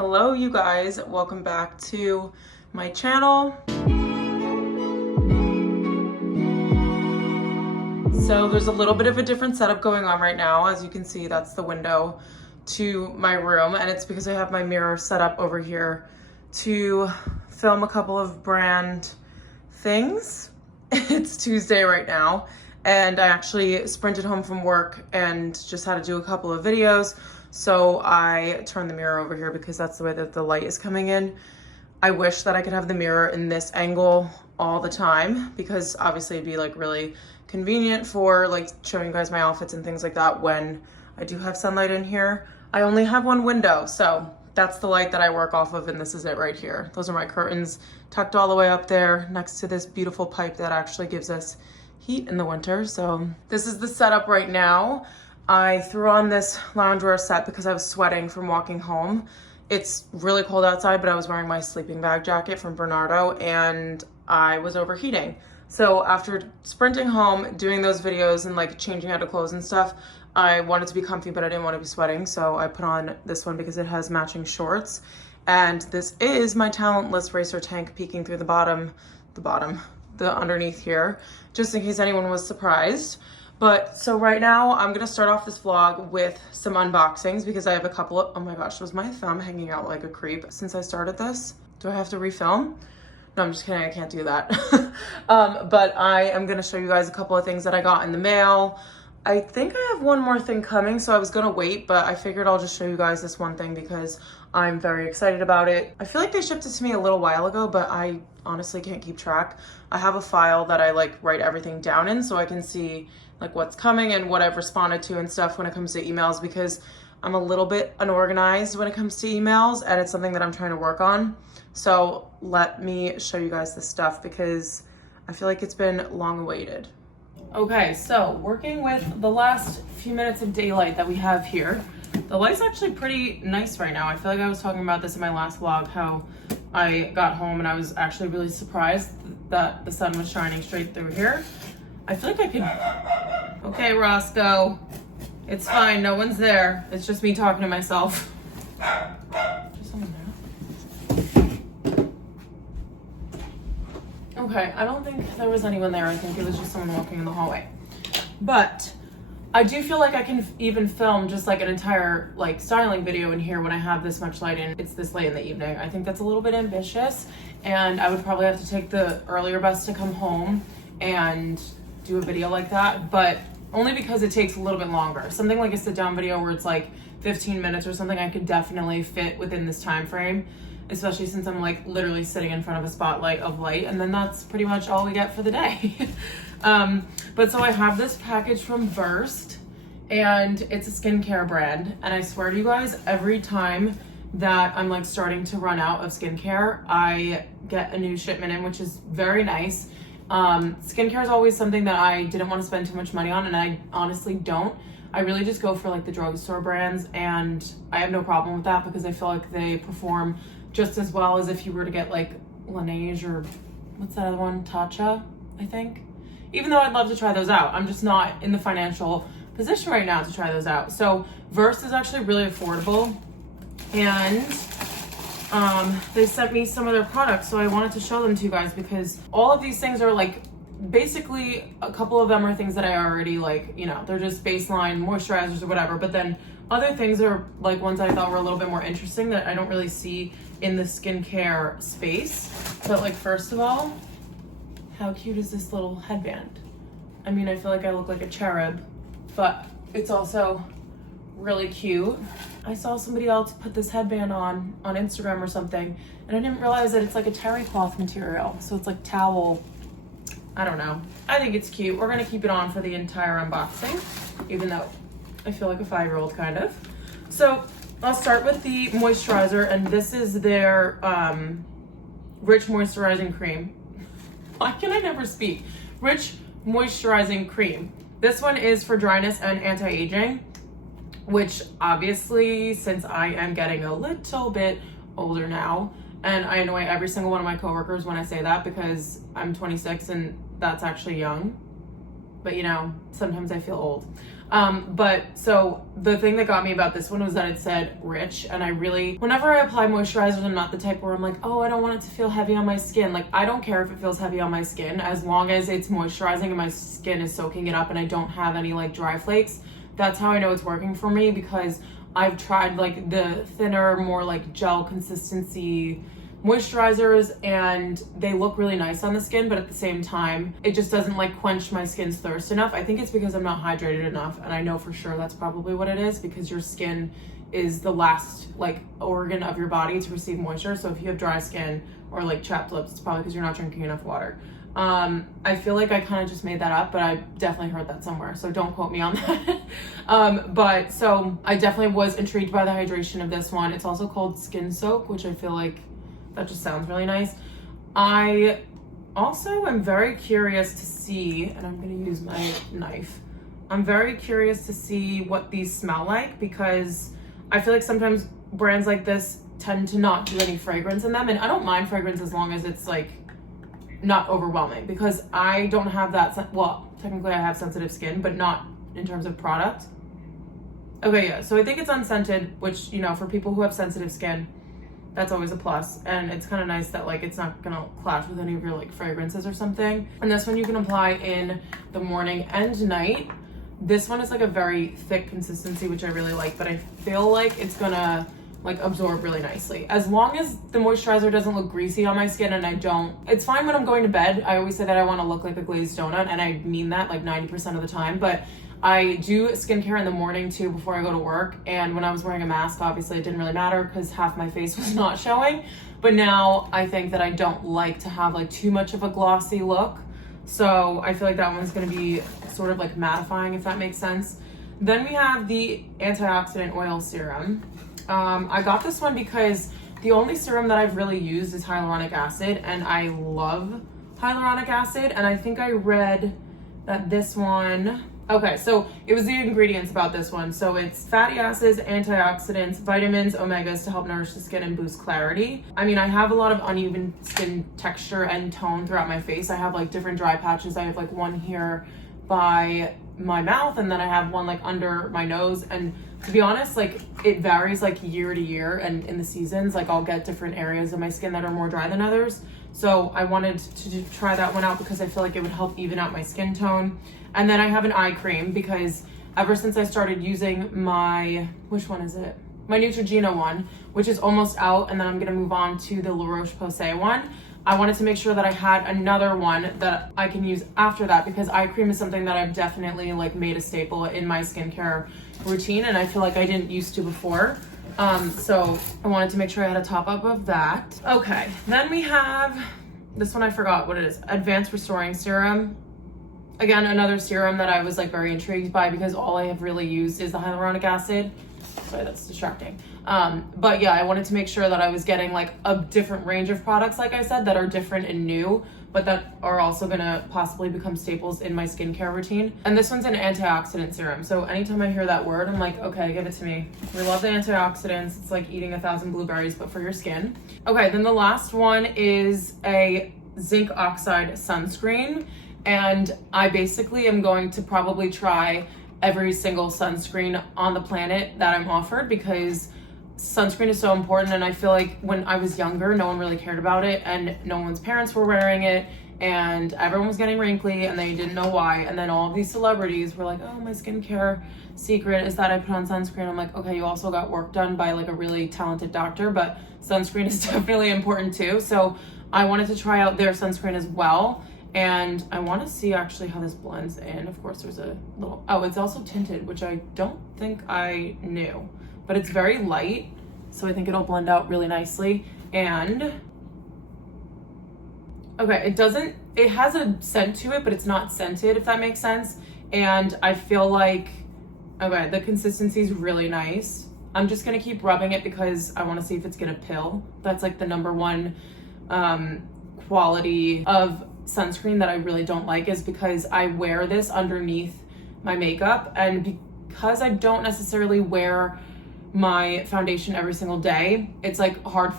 Hello you guys, welcome back to my channel. So there's a little bit of a different setup going on right now. As you can see, that's the window to my room, and it's because I have my mirror set up over here to film a couple of brand things. It's Tuesday right now, and I actually sprinted home from work and just had to do a couple of videos. So I turned the mirror over here because that's the way that the light is coming in. I wish that I could have the mirror in this angle all the time, because obviously it'd be like really convenient for like showing you guys my outfits and things like that when I do have sunlight in here. I only have one window, so that's the light that I work off of, and this is it right here. Those are my curtains tucked all the way up there next to this beautiful pipe that actually gives us heat in the winter. So this is the setup right now. I threw on this loungewear set because I was sweating from walking home. It's really cold outside, but I was wearing my sleeping bag jacket from Bernardo and I was overheating. So after sprinting home, doing those videos and like changing out of clothes and stuff, I wanted to be comfy, but I didn't want to be sweating. So I put on this one because it has matching shorts. And this is my Talentless Racer tank peeking through the underneath here, just in case anyone was surprised. But so right now I'm gonna start off this vlog with some unboxings because I have a couple of, oh my gosh, was my thumb hanging out like a creep since I started this? Do I have to refilm? No, I'm just kidding, I can't do that. But I am gonna show you guys a couple of things that I got in the mail. I think I have one more thing coming, so I was gonna wait, but I figured I'll just show you guys this one thing because I'm very excited about it. I feel like they shipped it to me a little while ago, but I honestly can't keep track. I have a file that I like write everything down in so I can see like what's coming and what I've responded to and stuff when it comes to emails, because I'm a little bit unorganized when it comes to emails and it's something that I'm trying to work on. So let me show you guys this stuff because I feel like it's been long awaited. Okay, so working with the last few minutes of daylight that we have here, the light's actually pretty nice right now. I feel like I was talking about this in my last vlog, how I got home and I was actually really surprised that the sun was shining straight through here. I feel like I could... Okay, Roscoe. It's fine, no one's there. It's just me talking to myself. Is someone there? Okay, I don't think there was anyone there. I think it was just someone walking in the hallway. But I do feel like I can even film just like an entire like styling video in here when I have this much light in. It's this late in the evening. I think that's a little bit ambitious, and I would probably have to take the earlier bus to come home and do a video like that, but only because it takes a little bit longer. Something like a sit down video where it's like 15 minutes or something, I could definitely fit within this time frame, especially since I'm like literally sitting in front of a spotlight of light, and then that's pretty much all we get for the day. But so I have this package from Versed, and it's a skincare brand, and I swear to you guys, every time that I'm like starting to run out of skincare, I get a new shipment in, which is very nice. Skincare is always something that I didn't want to spend too much money on, and I honestly don't. I really just go for like the drugstore brands, and I have no problem with that because I feel like they perform just as well as if you were to get like Laneige or what's that other one? Tatcha, I think. Even though I'd love to try those out, I'm just not in the financial position right now to try those out. So Versed is actually really affordable, and they sent me some of their products, so I wanted to show them to you guys because all of these things are like, basically a couple of them are things that I already like, you know, they're just baseline moisturizers or whatever, but then other things are like ones I thought were a little bit more interesting that I don't really see in the skincare space. But like, first of all, how cute is this little headband? I mean, I feel like I look like a cherub, but it's also really cute. I saw somebody else put this headband on Instagram or something, and I didn't realize that it's like a terry cloth material. So it's like towel, I don't know. I think it's cute. We're gonna keep it on for the entire unboxing, even though I feel like a 5-year-old kind of. So I'll start with the moisturizer, and this is their Rich Moisturizing Cream. Why can I never speak? Rich Moisturizing Cream. This one is for dryness and anti-aging, which obviously, since I am getting a little bit older now, and I annoy every single one of my coworkers when I say that because I'm 26 and that's actually young. but you know, sometimes I feel old. But so the thing that got me about this one was that it said rich, and I really, whenever I apply moisturizers, I'm not the type where I'm like, oh, I don't want it to feel heavy on my skin. Like, I don't care if it feels heavy on my skin, as long as it's moisturizing and my skin is soaking it up and I don't have any like dry flakes. That's how I know it's working for me, because I've tried like the thinner, more like gel consistency moisturizers, and they look really nice on the skin, but at the same time it just doesn't like quench my skin's thirst enough. I think it's because I'm not hydrated enough, and I know for sure that's probably what it is, because your skin is the last like organ of your body to receive moisture. So if you have dry skin or like chapped lips, it's probably because you're not drinking enough water. I feel like I kind of just made that up, but I definitely heard that somewhere, so don't quote me on that. But so I definitely was intrigued by the hydration of this one. It's also called Skin Soak, which I feel like that just sounds really nice. I also am very curious to see, and I'm going to use my knife. I'm very curious to see what these smell like, because I feel like sometimes brands like this tend to not do any fragrance in them, and I don't mind fragrance as long as it's like not overwhelming, because I don't have that, well, technically I have sensitive skin, but not in terms of product. Okay, yeah, so I think it's unscented, which, you know, for people who have sensitive skin, that's always a plus. And it's kind of nice that like it's not gonna clash with any of your like fragrances or something. And this one you can apply in the morning and night. This one is like a very thick consistency, which I really like, but I feel like it's gonna like absorb really nicely. As long as the moisturizer doesn't look greasy on my skin, and I don't, it's fine when I'm going to bed. I always say that I want to look like a glazed donut, and I mean that like 90% of the time, but I do skincare in the morning too before I go to work. And when I was wearing a mask, obviously it didn't really matter because half my face was not showing. But now I think that I don't like to have like too much of a glossy look. So I feel like that one's going to be sort of like mattifying, if that makes sense. Then we have the antioxidant oil serum. I got this one because the only serum that I've really used is hyaluronic acid, and I love hyaluronic acid. And I think I read that this one, okay, so it was the ingredients about this one. So it's fatty acids, antioxidants, vitamins, omegas to help nourish the skin and boost clarity. I mean, I have a lot of uneven skin texture and tone throughout my face. I have like different dry patches. I have like one here by my mouth, and then I have one like under my nose. And to be honest, like it varies like year to year, and in the seasons, like I'll get different areas of my skin that are more dry than others. So I wanted to try that one out because I feel like it would help even out my skin tone. And then I have an eye cream because ever since I started using my, which one is it? My Neutrogena one, which is almost out, and then I'm gonna move on to the ROCHE one. I wanted to make sure that I had another one that I can use after that, because eye cream is something that I've definitely like made a staple in my skincare routine, and I feel like I didn't used to before. So I wanted to make sure I had a top up of that. Okay, then we have this one, I forgot what it is, Advanced Restoring Serum. Again, another serum that I was like very intrigued by because all I have really used is the hyaluronic acid. Sorry, that's distracting. But yeah, I wanted to make sure that I was getting like a different range of products, like I said, that are different and new, but that are also gonna possibly become staples in my skincare routine. And this one's an antioxidant serum. So anytime I hear that word, I'm like, okay, give it to me. We love the antioxidants. It's like eating 1,000 blueberries, but for your skin. Okay, then the last one is a zinc oxide sunscreen. And I basically am going to probably try every single sunscreen on the planet that I'm offered, because sunscreen is so important. And I feel like when I was younger, no one really cared about it, and no one's parents were wearing it, and everyone was getting wrinkly and they didn't know why. And then all of these celebrities were like, oh, my skincare secret is that I put on sunscreen. I'm like, okay, you also got work done by like a really talented doctor, but sunscreen is definitely important too. So I wanted to try out their sunscreen as well. And I want to see actually how this blends in. Of course, there's a little, oh, it's also tinted, which I don't think I knew, but it's very light, so I think it'll blend out really nicely. And okay, it has a scent to it, but it's not scented, if that makes sense. And I feel like, okay, the consistency is really nice. I'm just gonna keep rubbing it because I want to see if it's gonna pill. That's like the number one quality of sunscreen that I really don't like, is because I wear this underneath my makeup, and because I don't necessarily wear my foundation every single day, it's like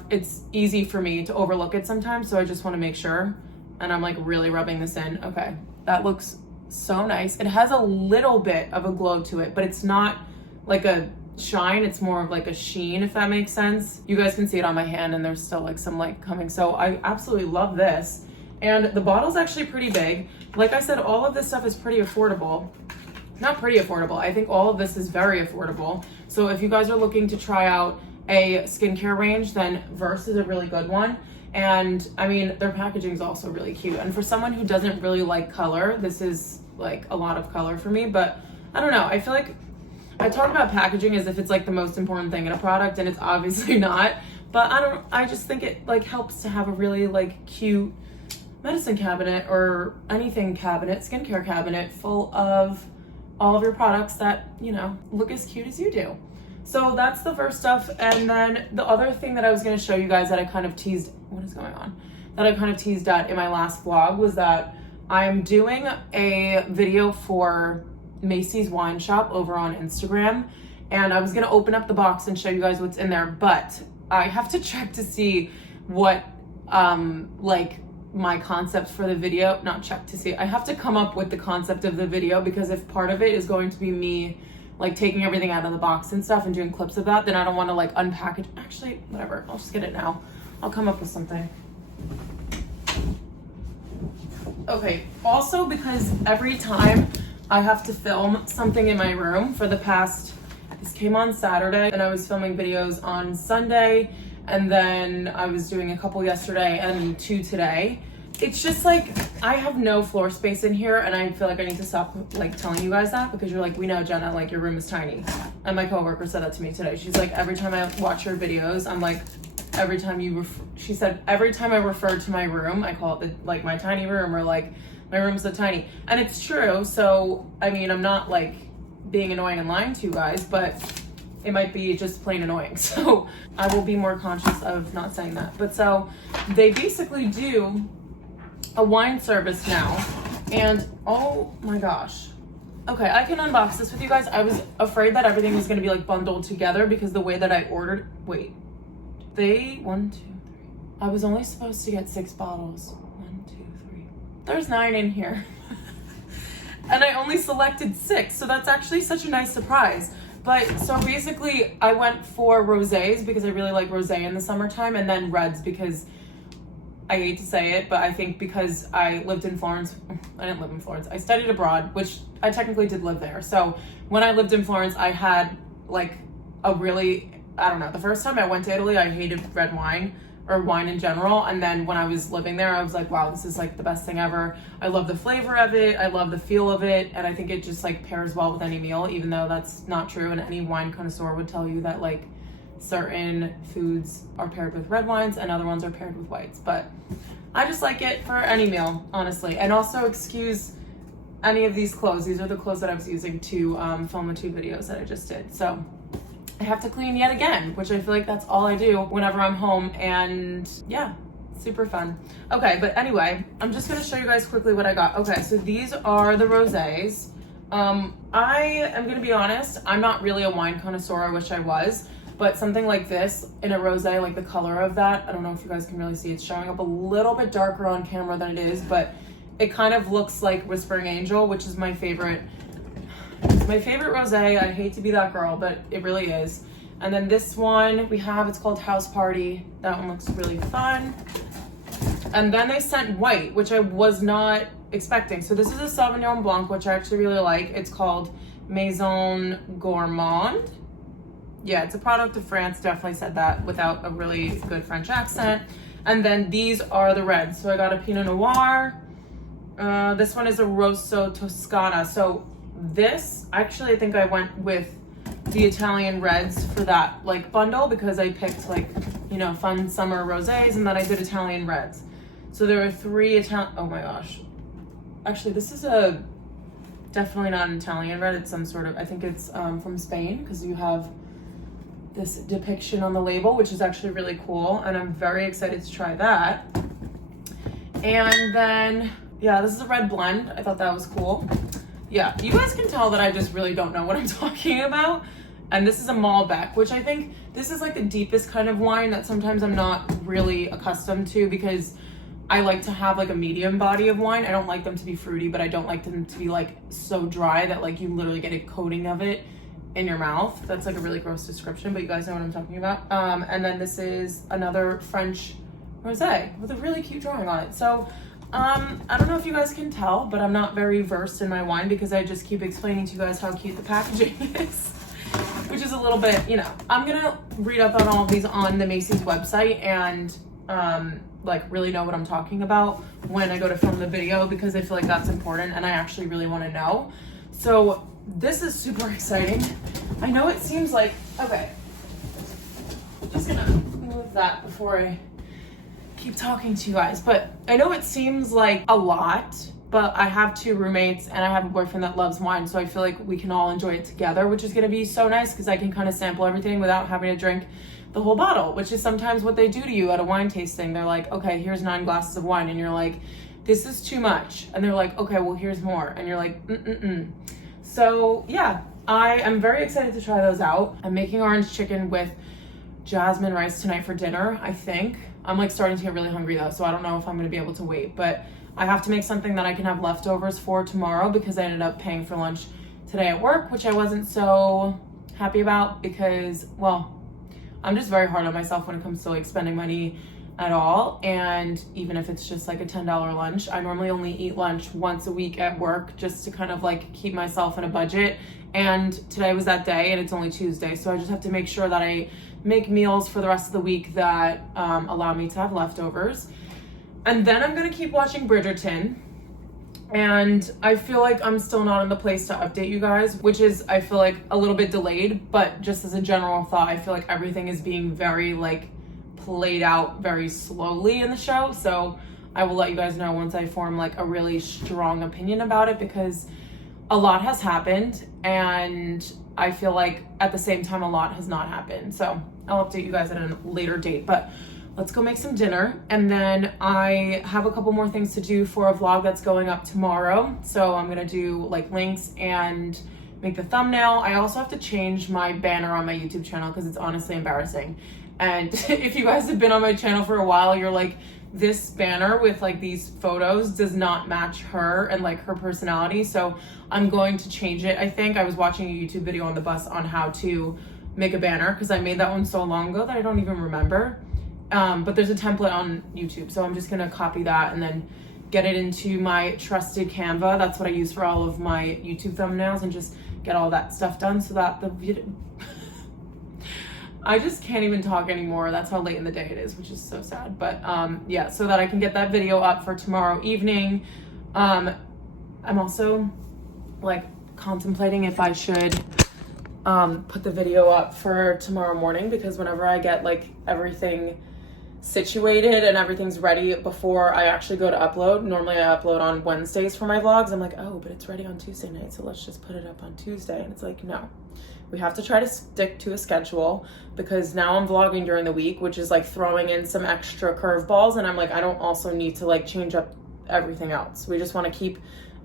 it's easy for me to overlook it sometimes. So I just want to make sure, and I'm like really rubbing this in. Okay, that looks so nice. It has a little bit of a glow to it, but it's not like a shine, it's more of like a sheen, if that makes sense. You guys can see it on my hand and there's still like some light coming. So I absolutely love this. And the bottle's actually pretty big. Like I said, all of this stuff is pretty affordable. Not pretty affordable. I think all of this is very affordable. So if you guys are looking to try out a skincare range, then Verse is a really good one. And I mean, their packaging is also really cute. And for someone who doesn't really like color, this is like a lot of color for me. But I don't know. I feel like I talk about packaging as if it's like the most important thing in a product, and it's obviously not. But I just think it like helps to have a really like cute medicine cabinet or anything cabinet, skincare cabinet full of all of your products that, you know, look as cute as you do. So that's the first stuff. And then the other thing that I was going to show you guys that I kind of teased, what is going on? That I kind of teased at in my last vlog was that I'm doing a video for Macy's Wine Shop over on Instagram. And I was going to open up the box and show you guys what's in there, but I have to check to see what, like, my concept for the video, not check to see, I have to come up with the concept of the video, because if part of it is going to be me like taking everything out of the box and stuff and doing clips of that, then I don't want to like unpack it. Actually, whatever, I'll just get it now. I'll come up with something. Okay, also because every time I have to film something in my room for the past, this came on Saturday and I was filming videos on Sunday, and then I was doing a couple yesterday and 2 today. It's just like, I have no floor space in here, and I feel like I need to stop like telling you guys that, because you're like, we know, Jenna, like your room is tiny. And my coworker said that to me today. She's like, every time I watch your videos, I'm like, every time you, she said, every time I refer to my room, I call it like my tiny room, or like my room's so tiny. And it's true. So, I mean, I'm not like being annoying and lying to you guys, but it might be just plain annoying. So I will be more conscious of not saying that. But so they basically do a wine service now, and oh my gosh. Okay, I can unbox this with you guys. I was afraid that everything was gonna be like bundled together, because the way that I ordered, wait, they, 1, 2, 3. I was only supposed to get 6 bottles. 1, 2, 3. There's 9 in here. And I only selected 6, so that's actually such a nice surprise. But so basically I went for rosés because I really like rosé in the summertime, and then reds because I hate to say it, but I think because I lived in Florence, I didn't live in Florence, I studied abroad, which I technically did live there. So when I lived in Florence, I had like a really, I don't know, the first time I went to Italy, I hated red wine, or wine in general. And then when I was living there, I was like, wow, this is like the best thing ever. I love the flavor of it. I love the feel of it. And I think it just like pairs well with any meal, even though that's not true. And any wine connoisseur would tell you that like certain foods are paired with red wines and other ones are paired with whites. But I just like it for any meal, honestly. And also, excuse any of these clothes. These are the clothes that I was using to film the 2 videos that I just did. So I have to clean yet again, which I feel like that's all I do whenever I'm home, and yeah, super fun. Okay, but anyway, I'm just gonna show you guys quickly what I got. Okay, so these are the rosés. I am gonna be honest, I'm not really a wine connoisseur, I wish I was, but something like this in a rosé, like the color of that, I don't know if you guys can really see, it's showing up a little bit darker on camera than it is, but it kind of looks like Whispering Angel, which is my favorite. It's my favorite rosé. I hate to be that girl, but it really is. And then this one we have, it's called House Party. That one looks really fun. And then they sent white, which I was not expecting. So this is a Sauvignon Blanc, which I actually really like. It's called Maison Gourmand. Yeah, it's a product of France. Definitely said that without a really good French accent. And then these are the reds. So I got a Pinot Noir. This one is a Rosso Toscana. So this, actually, I think I went with the Italian reds for that like bundle, because I picked like, you know, fun summer rosés, and then I did Italian reds. So there are 3 Italian, oh my gosh. Actually, this is a, definitely not an Italian red. It's some sort of, I think it's from Spain, because you have this depiction on the label, which is actually really cool. And I'm very excited to try that. And then, yeah, this is a red blend. I thought that was cool. Yeah, you guys can tell that I just really don't know what I'm talking about. And this is a Malbec, which I think this is like the deepest kind of wine that sometimes I'm not really accustomed to, because I like to have like a medium body of wine. I don't like them to be fruity, but I don't like them to be like so dry that like you literally get a coating of it in your mouth. That's like a really gross description, but you guys know what I'm talking about. And then this is another French rosé with a really cute drawing on it. So I don't know if you guys can tell, but I'm not very versed in my wine because I just keep explaining to you guys how cute the packaging is, which is a little bit, you know. I'm gonna read up on all of these on the Macy's website and like really know what I'm talking about when I go to film the video, because I feel like that's important and I actually really want to know. So this is super exciting. I know it seems like, okay, I'm just gonna move that before I keep talking to you guys, but I know it seems like a lot, but I have 2 roommates and I have a boyfriend that loves wine, so I feel like we can all enjoy it together, which is gonna be so nice because I can kind of sample everything without having to drink the whole bottle, which is sometimes what they do to you at a wine tasting. They're like, okay, here's 9 glasses of wine, and you're like, this is too much, and they're like, okay, well, here's more, and you're like, So yeah, I am very excited to try those out. I'm making orange chicken with jasmine rice tonight for dinner, I think. I'm like starting to get really hungry though, so I don't know if I'm gonna be able to wait, but I have to make something that I can have leftovers for tomorrow because I ended up paying for lunch today at work, which I wasn't so happy about because, well, I'm just very hard on myself when it comes to like spending money at all. And even if it's just like a $10 lunch, I normally only eat lunch once a week at work just to kind of like keep myself in a budget. And today was that day and it's only Tuesday. So I just have to make sure that I make meals for the rest of the week that allow me to have leftovers. And then I'm gonna keep watching Bridgerton. And I feel like I'm still not in the place to update you guys, which is, I feel like a little bit delayed, but just as a general thought, I feel like everything is being very like played out very slowly in the show. So I will let you guys know once I form like a really strong opinion about it, because a lot has happened and I feel like at the same time a lot has not happened. So I'll update you guys at a later date, but let's go make some dinner. And then I have a couple more things to do for a vlog that's going up tomorrow. So I'm gonna do like links and make the thumbnail. I also have to change my banner on my YouTube channel because it's honestly embarrassing. And if you guys have been on my channel for a while, you're like, this banner with like these photos does not match her and like her personality. So I'm going to change it. I think I was watching a YouTube video on the bus on how to make a banner because I made that one so long ago that I don't even remember. But there's a template on YouTube, so I'm just gonna copy that and then get it into my trusted Canva. That's what I use for all of my YouTube thumbnails, and just get all that stuff done so that the video I just can't even talk anymore. That's how late in the day it is, which is so sad. But yeah, so that I can get that video up for tomorrow evening. I'm also like contemplating if I should put the video up for tomorrow morning, because whenever I get like everything situated and everything's ready before I actually go to upload, normally I upload on Wednesdays for my vlogs. I'm like, oh, but it's ready on Tuesday night, so let's just put it up on Tuesday. And it's like, no, we have to try to stick to a schedule, because now I'm vlogging during the week, which is like throwing in some extra curveballs, and I'm like, I don't also need to like change up everything else. We just want to keep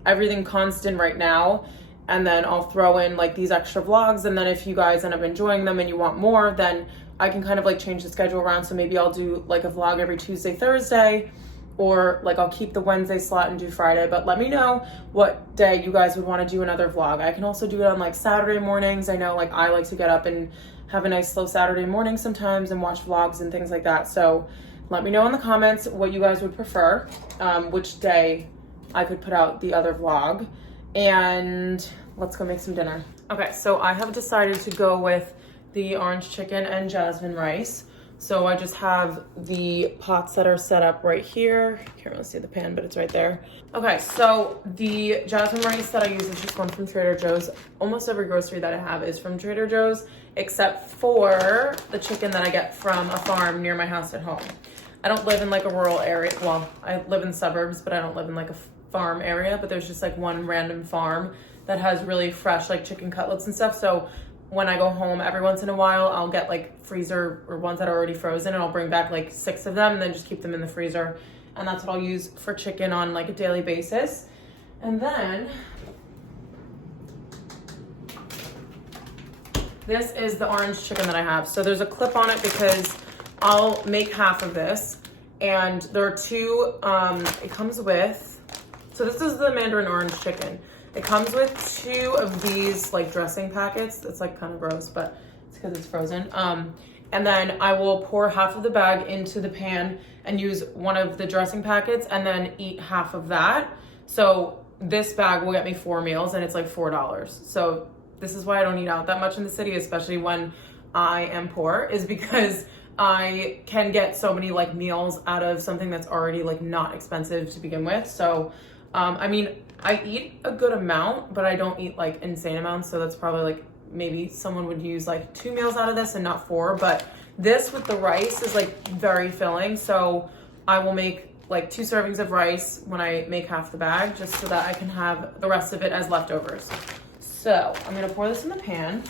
everything constant right now, and then I'll throw in like these extra vlogs, and then if you guys end up enjoying them and you want more, then I can kind of like change the schedule around. So maybe I'll do like a vlog every Tuesday, Thursday, or like I'll keep the Wednesday slot and do Friday. But let me know what day you guys would want to do another vlog. I can also do it on like Saturday mornings. I know like I like to get up and have a nice slow Saturday morning sometimes and watch vlogs and things like that. So let me know in the comments what you guys would prefer, which day I could put out the other vlog, and let's go make some dinner. Okay, so I have decided to go with the orange chicken and jasmine rice. So I just have the pots that are set up right here. Can't really see the pan, but it's right there. Okay, so the jasmine rice that I use is just one from Trader Joe's. Almost every grocery that I have is from Trader Joe's, except for the chicken that I get from a farm near my house at home. I don't live in like a rural area. Well, I live in suburbs, but I don't live in like a farm area, but there's just like one random farm that has really fresh like chicken cutlets and stuff. So when I go home every once in a while, I'll get like freezer or ones that are already frozen, and I'll bring back like 6 of them and then just keep them in the freezer. And that's what I'll use for chicken on like a daily basis. And then this is the orange chicken that I have. So there's a clip on it because I'll make half of this And there are two, it comes with, so this is the mandarin orange chicken. It comes with 2 of these like dressing packets. It's like kind of gross, but it's because it's frozen. And then I will pour half of the bag into the pan and use one of the dressing packets and then eat half of that. So this bag will get me 4 meals and it's like $4. So this is why I don't eat out that much in the city, especially when I am poor, is because I can get so many like meals out of something that's already like not expensive to begin with. So, I mean, I eat a good amount, but I don't eat like insane amounts. So that's probably like, maybe someone would use like 2 meals out of this and not 4, but this with the rice is like very filling. So I will make like 2 servings of rice when I make half the bag, just so that I can have the rest of it as leftovers. So I'm gonna pour this in the pan.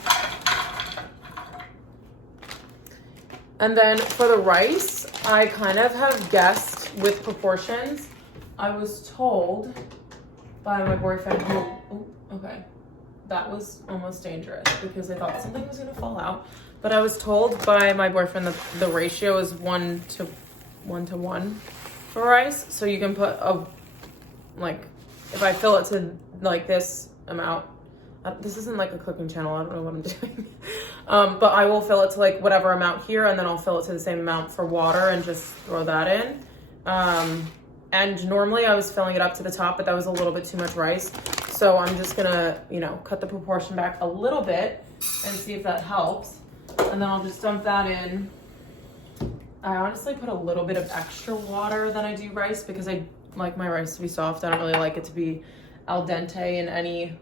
And then for the rice, I kind of have guessed with proportions. I was told by my boyfriend who, oh, okay. That was almost dangerous because I thought something was gonna fall out. But I was told by my boyfriend that the ratio is 1 to 1 for rice. So you can put like, if I fill it to like this amount, this isn't like a cooking channel, I don't know what I'm doing. But I will fill it to like whatever amount here, and then I'll fill it to the same amount for water and just throw that in. And normally I was filling it up to the top, but that was a little bit too much rice. So I'm just gonna, you know, cut the proportion back a little bit and see if that helps. And then I'll just dump that in. I honestly put a little bit of extra water than I do rice because I like my rice to be soft. I don't really like it to be al dente in any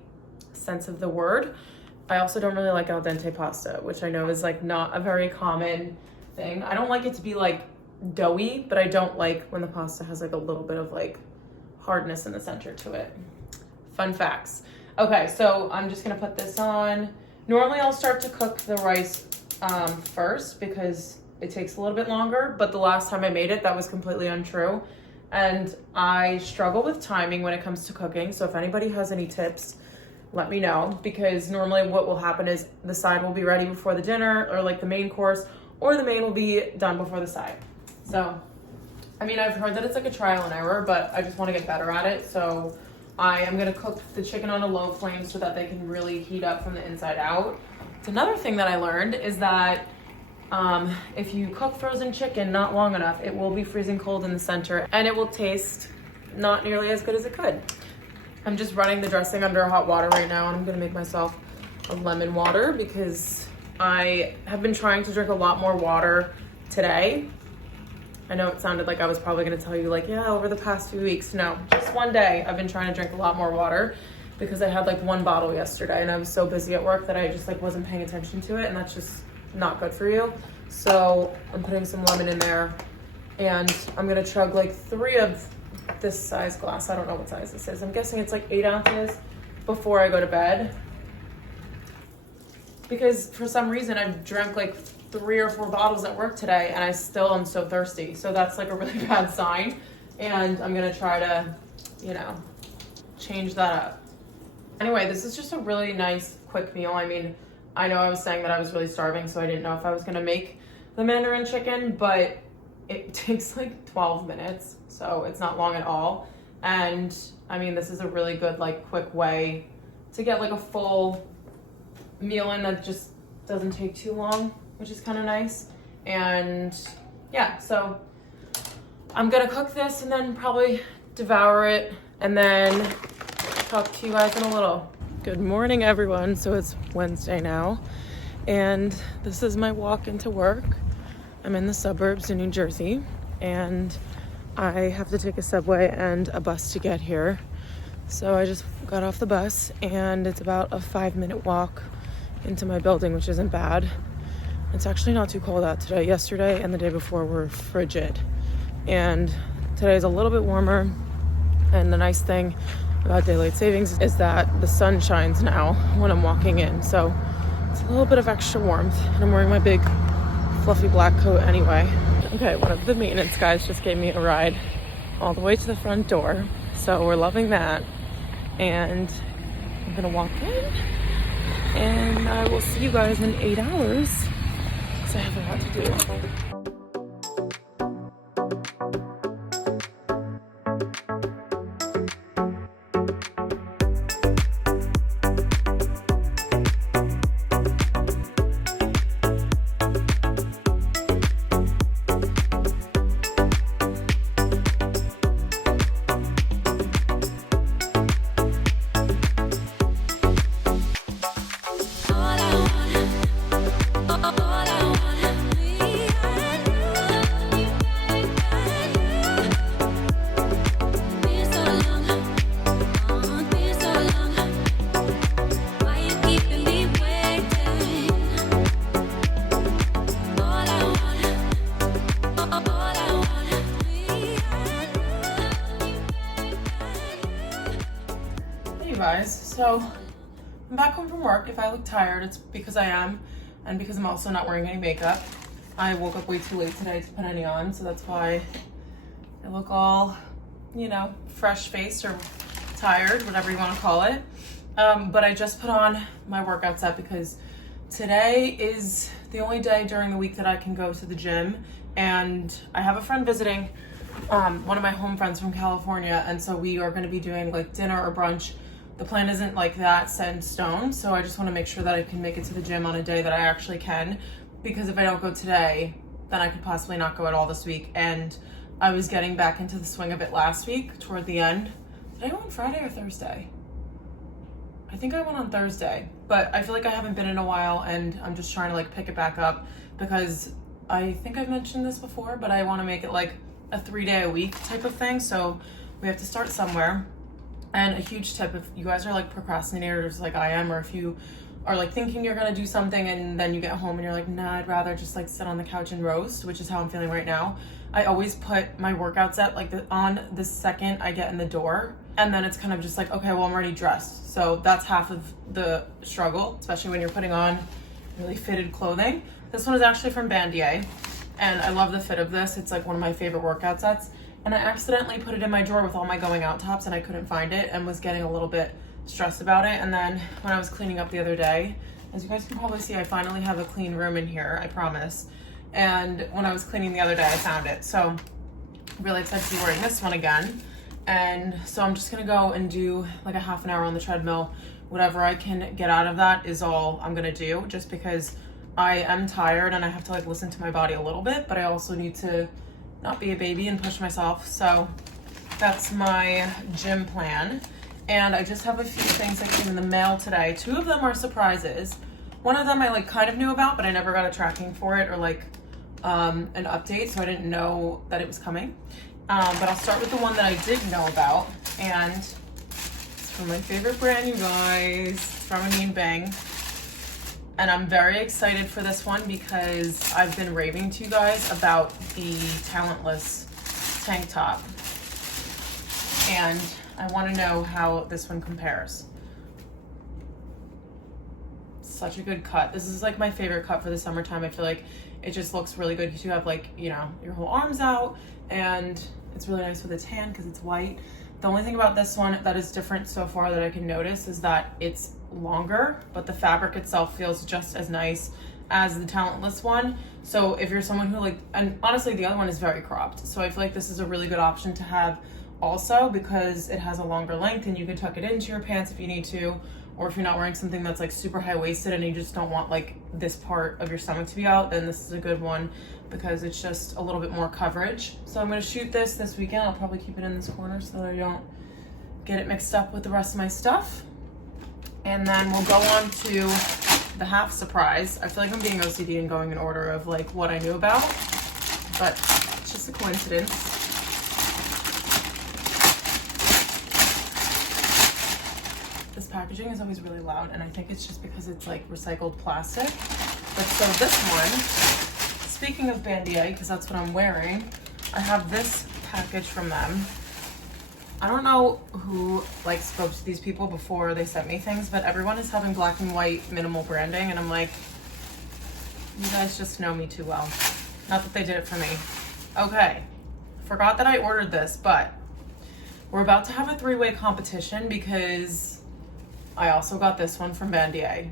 sense of the word. I also don't really like al dente pasta, which I know is like not a very common thing. I don't like it to be like doughy, but I don't like when the pasta has like a little bit of like hardness in the center to it. Fun facts. Okay, so I'm just gonna put this on. Normally I'll start to cook the rice first because it takes a little bit longer, but the last time I made it, that was completely untrue. And I struggle with timing when it comes to cooking. So if anybody has any tips, let me know, because normally what will happen is the side will be ready before the dinner, or like the main course, or the main will be done before the side. So, I mean, I've heard that it's like a trial and error, but I just want to get better at it. So I am gonna cook the chicken on a low flame so that they can really heat up from the inside out. It's another thing that I learned is that if you cook frozen chicken not long enough, it will be freezing cold in the center and it will taste not nearly as good as it could. I'm just running the dressing under hot water right now, and I'm gonna make myself a lemon water because I have been trying to drink a lot more water today. I know it sounded like I was probably gonna tell you like, yeah, over the past few weeks. No, just one day I've been trying to drink a lot more water because I had like 1 bottle yesterday and I was so busy at work that I just like wasn't paying attention to it, and that's just not good for you. So I'm putting some lemon in there, and I'm gonna chug like 3 of this size glass. I don't know what size this is. I'm guessing it's like 8 ounces before I go to bed, because for some reason I've drank like 3 or 4 bottles at work today and I still am so thirsty. So that's like a really bad sign, and I'm gonna try to, you know, change that up. Anyway, this is just a really nice quick meal. I mean, I know I was saying that I was really starving, so I didn't know if I was gonna make the mandarin chicken, but it takes like 12 minutes, so it's not long at all. And I mean, this is a really good like quick way to get like a full meal in that just doesn't take too long, which is kind of nice. And yeah, so I'm gonna cook this and then probably devour it and then talk to you guys in a little. Good morning, everyone. So it's Wednesday now, and this is my walk into work. I'm in the suburbs in New Jersey, and I have to take a subway and a bus to get here. So I just got off the bus, and it's about a 5-minute walk into my building, which isn't bad. It's actually not too cold out today. Yesterday and the day before were frigid, and today's a little bit warmer. And the nice thing about daylight savings is that the sun shines now when I'm walking in, so it's a little bit of extra warmth. And I'm wearing my big fluffy black coat anyway. Okay, one of the maintenance guys just gave me a ride all the way to the front door, so we're loving that. And I'm gonna walk in, and I will see you guys in 8 hours because I have a lot to do. guys. So I'm back home from work. If I look tired, it's because I am, and because I'm also not wearing any makeup. I woke up way too late today to put any on, so that's why I look all, you know, fresh-faced or tired, whatever you want to call it. But I just put on my workout set because today is the only day during the week that I can go to the gym, and I have a friend visiting, one of my home friends from California, and so we are going to be doing like dinner or brunch. The plan isn't like that set in stone, so I just want to make sure that I can make it to the gym on a day that I actually can, because if I don't go today, then I could possibly not go at all this week. And I was getting back into the swing of it last week toward the end. Did I go on Friday or Thursday? I think I went on Thursday, but I feel like I haven't been in a while, and I'm just trying to like pick it back up because I think I've mentioned this before, but I want to make it like a 3-day-a-week type of thing. So we have to start somewhere. And a huge tip, if you guys are like procrastinators like I am, or if you are like thinking you're gonna do something and then you get home and you're like, nah, I'd rather just like sit on the couch and roast, which is how I'm feeling right now. I always put my workout set like on the second I get in the door, and then it's kind of just like, okay, well, I'm already dressed. So that's half of the struggle, especially when you're putting on really fitted clothing. This one is actually from BANDIER, and I love the fit of this. It's like one of my favorite workout sets. And I accidentally put it in my drawer with all my going out tops, and I couldn't find it and was getting a little bit stressed about it. And then when I was cleaning up the other day, as you guys can probably see, I finally have a clean room in here, I promise. And when I was cleaning the other day, I found it. So I'm really excited to be wearing this one again. And so I'm just gonna go and do like a half an hour on the treadmill. Whatever I can get out of that is all I'm gonna do, just because I am tired and I have to like listen to my body a little bit, but I also need to not be a baby and push myself. So that's my gym plan. And I just have a few things that came in the mail today. 2 of them are surprises. One of them I like kind of knew about, but I never got a tracking for it or like an update, so I didn't know that it was coming. But I'll start with the one that I did know about, and it's from my favorite brand, you guys. It's from Bang. And I'm very excited for this one because I've been raving to you guys about the Talentless tank top. And I want to know how this one compares. Such a good cut. This is like my favorite cut for the summertime. I feel like it just looks really good because you have like, you know, your whole arms out, and it's really nice with a tan because it's white. The only thing about this one that is different so far that I can notice is that it's longer, but the fabric itself feels just as nice as the Talentless one. So if you're someone who like, and honestly the other one is very cropped, so I feel like this is a really good option to have also because it has a longer length and you can tuck it into your pants if you need to, or if you're not wearing something that's like super high-waisted and you just don't want like this part of your stomach to be out, then this is a good one because it's just a little bit more coverage. So I'm going to shoot this weekend. I'll probably keep it in this corner so that I don't get it mixed up with the rest of my stuff. And then we'll go on to the half surprise. I feel like I'm being OCD and going in order of like what I knew about, but it's just a coincidence. This packaging is always really loud, and I think it's just because it's like recycled plastic. But so this one, speaking of BANDIER, because that's what I'm wearing, I have this package from them. I don't know who like spoke to these people before they sent me things, but everyone is having black and white minimal branding, and I'm like, you guys just know me too well. Not that they did it for me. Okay, forgot that I ordered this, but we're about to have a 3-way competition because I also got this one from BANDIER.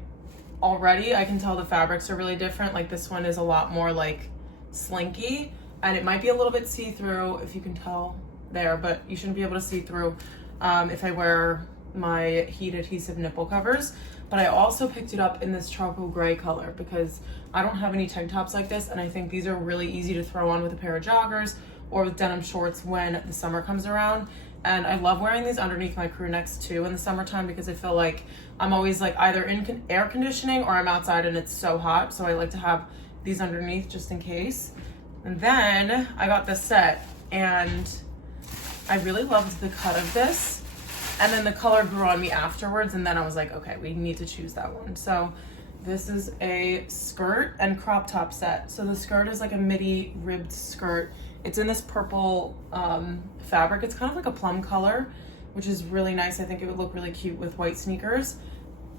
Already I can tell the fabrics are really different. Like this one is a lot more like slinky, and it might be a little bit see-through if you can tell there, but you shouldn't be able to see through if I wear my heat adhesive nipple covers. But I also picked it up in this charcoal gray color because I don't have any tank tops like this, and I think these are really easy to throw on with a pair of joggers or with denim shorts when the summer comes around. And I love wearing these underneath my crew necks too in the summertime because I feel like I'm always like either in air conditioning or I'm outside and it's so hot, so I like to have these underneath just in case. And then I got this set, and I really loved the cut of this, and then the color grew on me afterwards, and then I was like, okay, we need to choose that one. So this is a skirt and crop top set. So the skirt is like a midi ribbed skirt. It's in this purple fabric. It's kind of like a plum color, which is really nice. I think it would look really cute with white sneakers.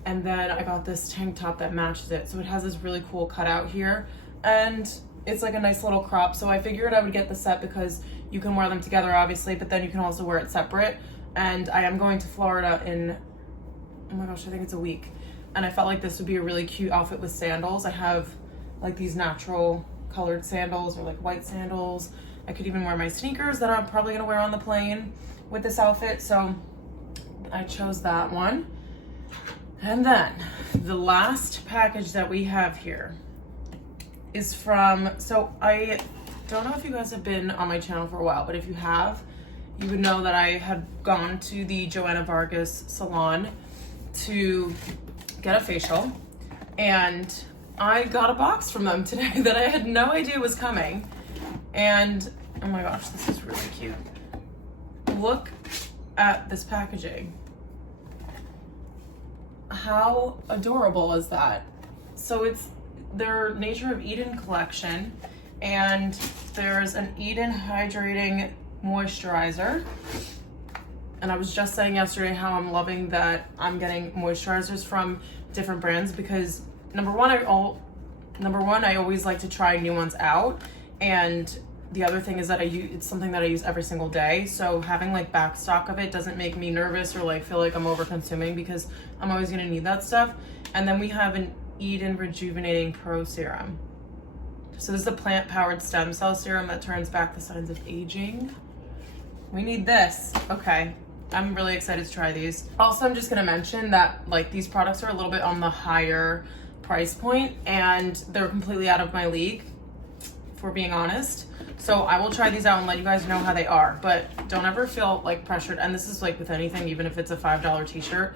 And then I got this tank top that matches it. So it has this really cool cutout here. And it's like a nice little crop. So I figured I would get the set because you can wear them together, obviously, but then you can also wear it separate. And I am going to Florida in, oh my gosh, I think it's a week. And I felt like this would be a really cute outfit with sandals. I have like these natural colored sandals or like white sandals. I could even wear my sneakers that I'm probably gonna wear on the plane with this outfit. So I chose that one. And then the last package that we have here is from, so I don't know if you guys have been on my channel for a while, but if you have, you would know that I had gone to the JOANNA VARGAS salon to get a facial, and I got a box from them today that I had no idea was coming. And oh my gosh, this is really cute. Look at this packaging. How adorable is that? So it's their Nature of Eden collection, and there's an Eden hydrating moisturizer. And I was just saying yesterday how I'm loving that I'm getting moisturizers from different brands because number one, I always like to try new ones out, and the other thing is that it's something that I use every single day. So having like back stock of it doesn't make me nervous or like feel like I'm over consuming because I'm always gonna need that stuff. And then we have an Eden Rejuvenating Pro Serum. So this is a plant-powered stem cell serum that turns back the signs of aging. We need this. Okay, I'm really excited to try these. Also, I'm just gonna mention that like these products are a little bit on the higher price point and they're completely out of my league, for being honest. So I will try these out and let you guys know how they are, but don't ever feel like pressured. And this is like with anything, even if it's a $5 t-shirt,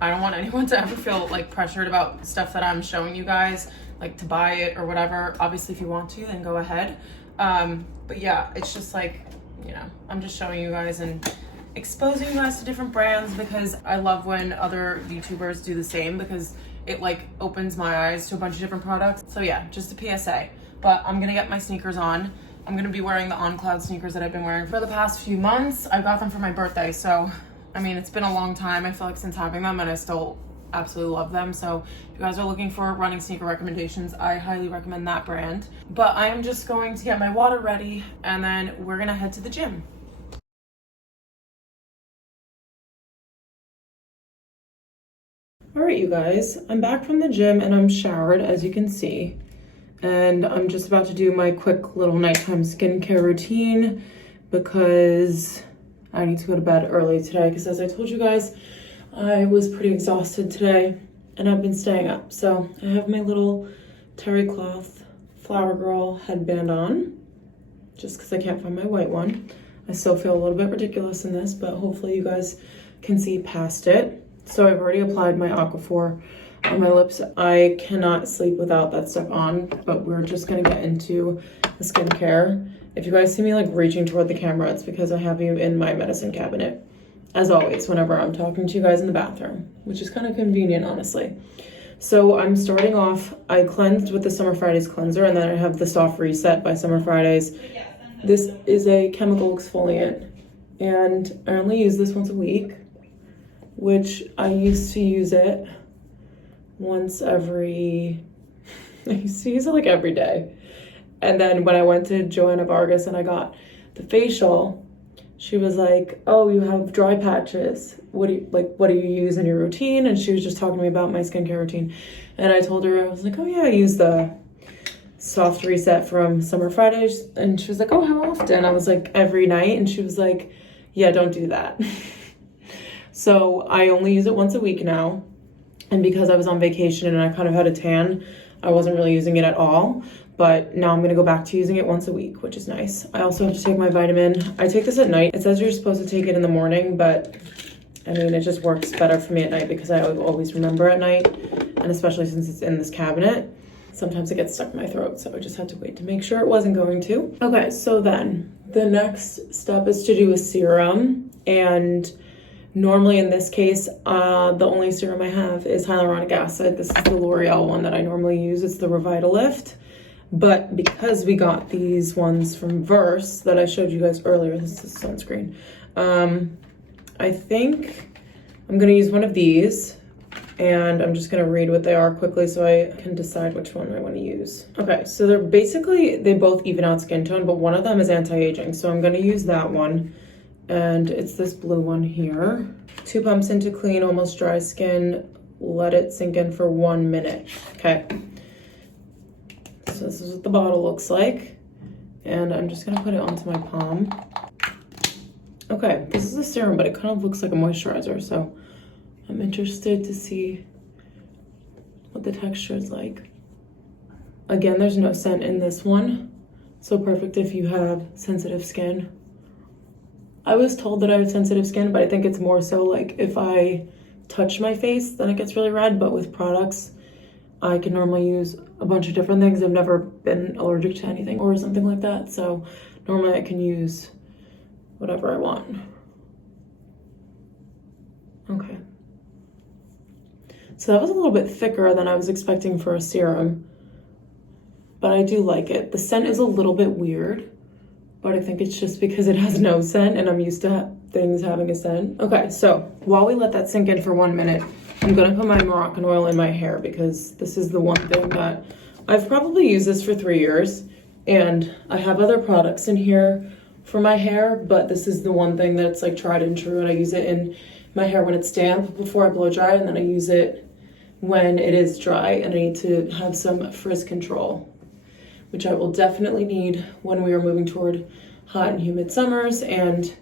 I don't want anyone to ever feel like pressured about stuff that I'm showing you guys, like to buy it or whatever. Obviously, if you want to, then go ahead. But yeah, it's just like, you know, I'm just showing you guys and exposing you guys to different brands because I love when other YouTubers do the same because it like opens my eyes to a bunch of different products. So yeah, just a PSA. But I'm gonna get my sneakers on. I'm gonna be wearing the On Cloud sneakers that I've been wearing for the past few months. I got them for my birthday, so I mean, it's been a long time, I feel like, since having them, and I still absolutely love them. So if you guys are looking for running sneaker recommendations, I highly recommend that brand. But I am just going to get my water ready, and then we're gonna head to the gym. All right, you guys, I'm back from the gym and I'm showered, as you can see. And I'm just about to do my quick little nighttime skincare routine because I need to go to bed early today because, as I told you guys, I was pretty exhausted today and I've been staying up. So I have my little terry cloth flower girl headband on just because I can't find my white one. I still feel a little bit ridiculous in this, but hopefully you guys can see past it. So I've already applied my Aquaphor on my lips. I cannot sleep without that stuff on, but we're just gonna get into the skincare. If you guys see me like reaching toward the camera, it's because I have you in my medicine cabinet, as always, whenever I'm talking to you guys in the bathroom, which is kind of convenient, honestly. So I'm starting off, I cleansed with the Summer Fridays cleanser, and then I have the Soft Reset by Summer Fridays. This is a chemical exfoliant, and I only use this once a week, which I used to use it once every, I used to use it like every day. And then when I went to JOANNA VARGAS and I got the facial, she was like, oh, you have dry patches. What do you use in your routine? And she was just talking to me about my skincare routine. And I told her, I was like, oh yeah, I use the Soft Reset from Summer Fridays. And she was like, oh, how often? I was like, every night. And she was like, yeah, don't do that. So I only use it once a week now. And because I was on vacation and I kind of had a tan, I wasn't really using it at all. But now I'm gonna go back to using it once a week, which is nice. I also have to take my vitamin. I take this at night. It says you're supposed to take it in the morning, but I mean, it just works better for me at night because I always remember at night. And especially since it's in this cabinet, sometimes it gets stuck in my throat. So I just had to wait to make sure it wasn't going to. Okay, so then the next step is to do a serum. And normally in this case, the only serum I have is hyaluronic acid. This is the L'Oreal one that I normally use. It's the Revitalift. But because we got these ones from Verse that I showed you guys earlier, this is sunscreen. I think I'm gonna use one of these, and I'm just gonna read what they are quickly so I can decide which one I wanna use. Okay, so they're basically, they both even out skin tone, but one of them is anti-aging. So I'm gonna use that one. And it's this blue one here. 2 pumps into clean, almost dry skin. Let it sink in for 1 minute. Okay. So this is what the bottle looks like. And I'm just gonna put it onto my palm. Okay, this is a serum, but it kind of looks like a moisturizer. So I'm interested to see what the texture is like. Again, there's no scent in this one. So perfect if you have sensitive skin. I was told that I have sensitive skin, but I think it's more so like if I touch my face, then it gets really red. But with products, I can normally use a bunch of different things. I've never been allergic to anything or something like that. So normally I can use whatever I want. Okay. So that was a little bit thicker than I was expecting for a serum, but I do like it. The scent is a little bit weird, but I think it's just because it has no scent and I'm used to things having a scent. Okay, so while we let that sink in for 1 minute, I'm gonna put my Moroccan oil in my hair because this is the one thing that I've probably used this for 3 years, and I have other products in here for my hair, but this is the one thing that's like tried and true, and I use it in my hair when it's damp before I blow dry, and then I use it when it is dry and I need to have some frizz control, which I will definitely need when we are moving toward hot and humid summers. And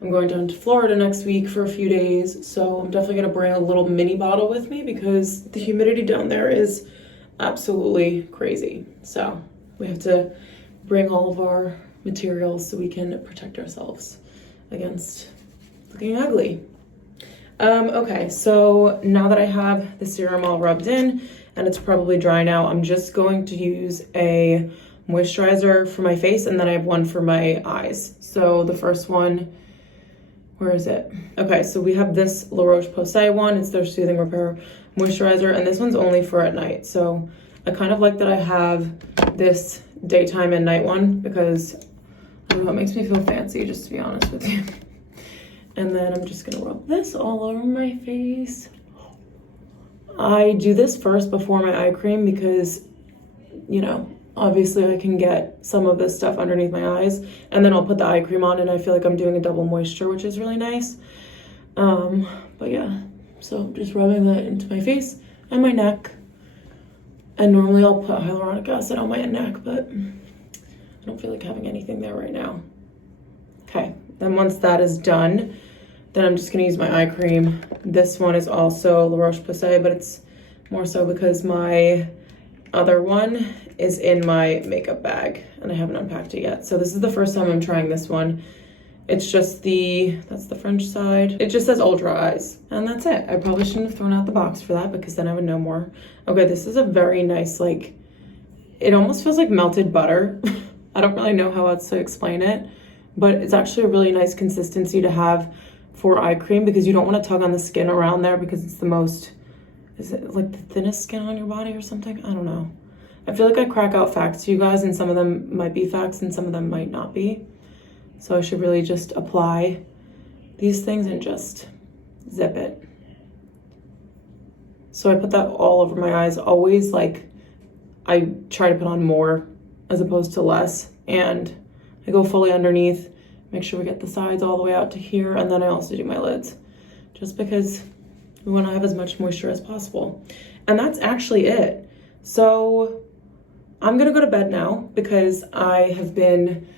I'm going down to Florida next week for a few days, so I'm definitely gonna bring a little mini bottle with me because the humidity down there is absolutely crazy. So we have to bring all of our materials so we can protect ourselves against looking ugly. Okay, so now that I have the serum all rubbed in and it's probably dry now, I'm just going to use a moisturizer for my face, and then I have one for my eyes. So the first one, where is it? Okay, so we have this POSAY one. It's their Soothing Repair Moisturizer, and this one's only for at night. So I kind of like that I have this daytime and night one because I don't know, it makes me feel fancy, just to be honest with you. And then I'm just gonna rub this all over my face. I do this first before my eye cream because, you know, obviously I can get some of this stuff underneath my eyes, and then I'll put the eye cream on and I feel like I'm doing a double moisture, which is really nice. But yeah, so I'm just rubbing that into my face and my neck. And normally I'll put hyaluronic acid on my neck, but I don't feel like having anything there right now. Okay, then once that is done, then I'm just gonna use my eye cream. This one is also POSAY, but it's more so because my other one is in my makeup bag and I haven't unpacked it yet. So this is the first time I'm trying this one. It's just that's the French side. It just says Ultra Eyes, and that's it. I probably shouldn't have thrown out the box for that because then I would know more. Okay, this is a very nice, like, it almost feels like melted butter. I don't really know how else to explain it, but it's actually a really nice consistency to have for eye cream because you don't want to tug on the skin around there because it's the most, is it like the thinnest skin on your body or something? I don't know. I feel like I crack out facts to you guys, and some of them might be facts and some of them might not be. So I should really just apply these things and just zip it. So I put that all over my eyes. Always, like, I try to put on more as opposed to less, and I go fully underneath, make sure we get the sides all the way out to here, and then I also do my lids just because we want to have as much moisture as possible. And that's actually it. So I'm gonna go to bed now because I have been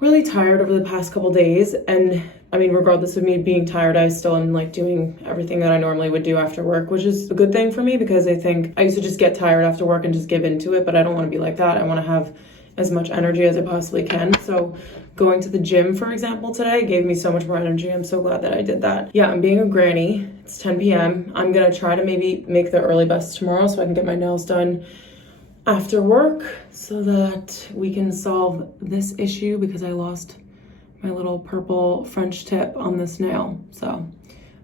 really tired over the past couple days, and I mean, regardless of me being tired, I still am like doing everything that I normally would do after work, which is a good thing for me because I think I used to just get tired after work and just give into it, but I don't want to be like that. I want to have as much energy as I possibly can. So going to the gym, for example, today gave me so much more energy. I'm so glad that I did that. Yeah, I'm being a granny. It's 10 p.m. I'm gonna try to maybe make the early bus tomorrow so I can get my nails done after work so that we can solve this issue because I lost my little purple French tip on this nail. So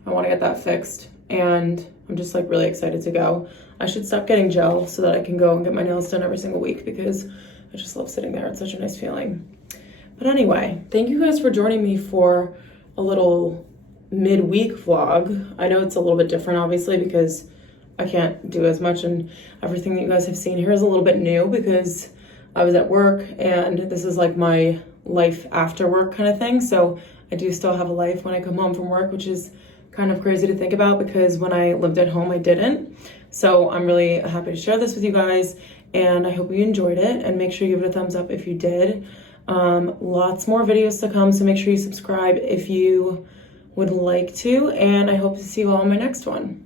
I want to get that fixed, and I'm just like really excited to go. I should stop getting gel so that I can go and get my nails done every single week because I just love sitting there. It's such a nice feeling. But anyway, thank you guys for joining me for a little midweek vlog. I know it's a little bit different, obviously, because I can't do as much, and everything that you guys have seen here is a little bit new because I was at work, and this is like my life after work kind of thing. So I do still have a life when I come home from work, which is kind of crazy to think about because when I lived at home, I didn't. So I'm really happy to share this with you guys, and I hope you enjoyed it, and make sure you give it a thumbs up if you did. Lots more videos to come, so make sure you subscribe if you would like to, and I hope to see you all in my next one.